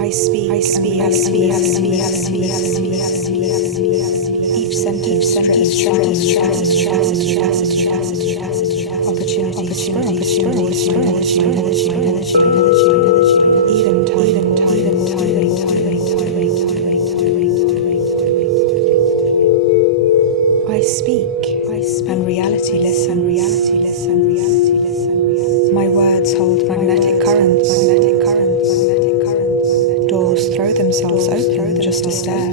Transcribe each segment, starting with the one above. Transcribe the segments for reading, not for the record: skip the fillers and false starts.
I speak, each sentence strips opportunities, even time. I speak, and reality listen. My words hold magnetic currents. Doors throw themselves open just to stare.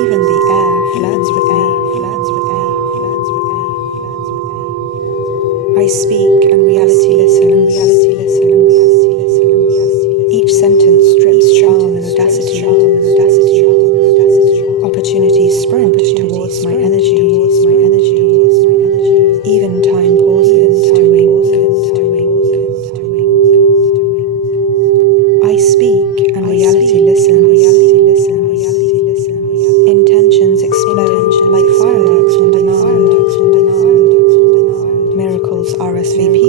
Even the air flirts with me. I speak and reality listens. Each sentence strips charm and audacity. Opportunities sprint towards my energy. Even time pauses to wink. I speak and reality listens. Intentions explode like fireworks on demand. Miracles RSVP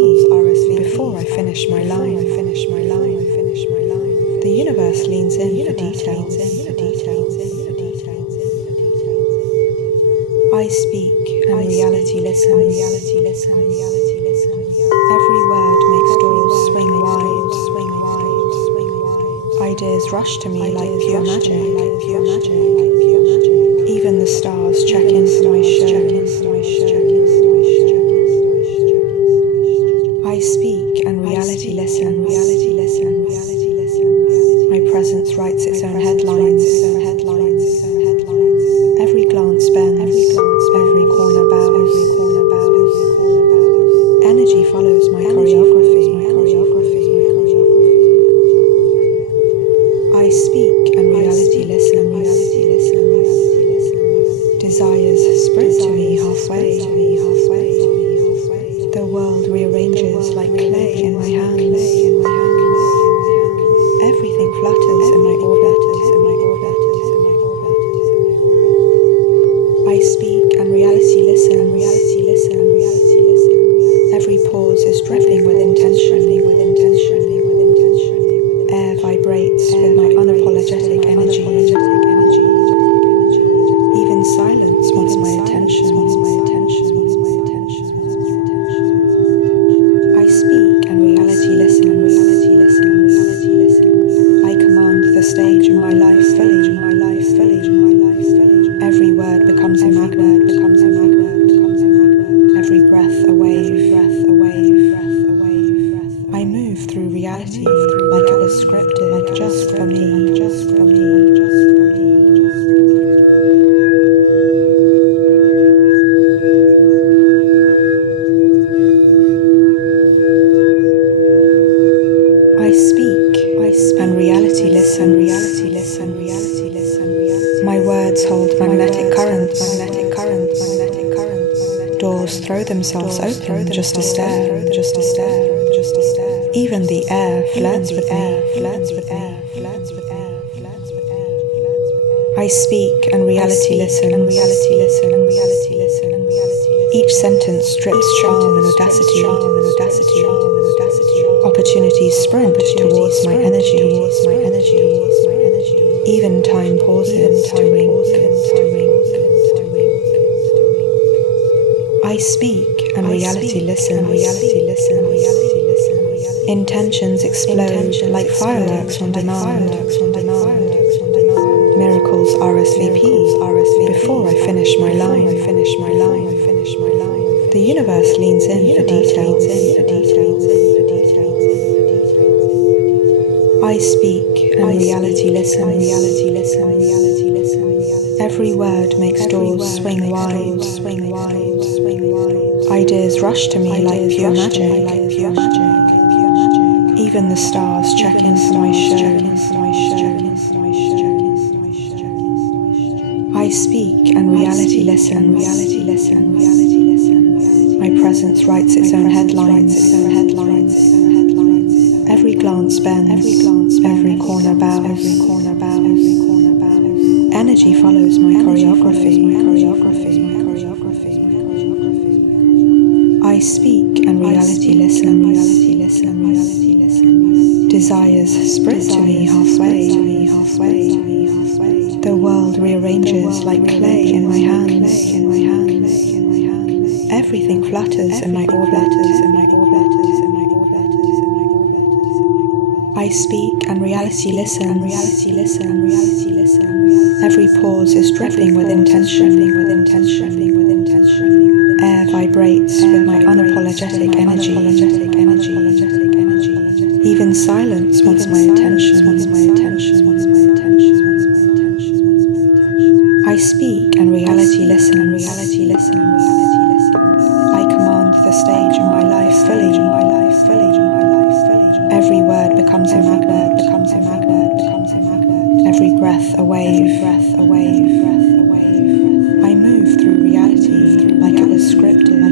before I finish my line. The universe leans in for details. I speak and reality listens. Every word makes doors swing wide. Ideas rush to me like pure magic. Even the stars check in for my show. I speak and reality listens. My presence writes its own headlines. Every glance bends, every corner bows. Energy follows my choreography. I speak and reality listens. Desires sprint to me halfway. The world rearranges like clay in my hands. Everything flutters in my orbit. I speak and reality listens. Every pause is dripping with intention. Air vibrates with my unapologetic energy. Even silence wants my attention. I speak and reality listens. I command the stage in my life fully. Every word becomes a magnet. Every breath a wave. I move through reality like it was scripted just for me. I speak and reality listen. My words hold magnetic currents. Doors throw themselves open just to stare. Even the air flirts with me. I speak and reality listens. Each sentence strips charm and audacity. Opportunities sprint towards my energy. Even time pauses to wink. I speak and reality listens. Intentions explode like fireworks on demand. Miracles RSVP before I finish my line. The universe leans in for details. I speak and reality listens. Every word makes doors swing wide. Ideas rush to me like pure magic. Even the stars check in for my show. I speak and reality listens. My presence writes its own headlines. Every glance bends, every corner bows. Energy follows my choreography. I speak and reality listens. Desires sprint to me halfway. The world rearranges like clay in my hands. Everything flutters in my orbit. I speak and reality listens. Every pause is dripping with intention. Air vibrates with my unapologetic energy. Even silence wants my attention. I speak and reality listens. I command the stage of my life fully. Every word becomes a magnet. Every breath a wave. I move through reality like it was scripted.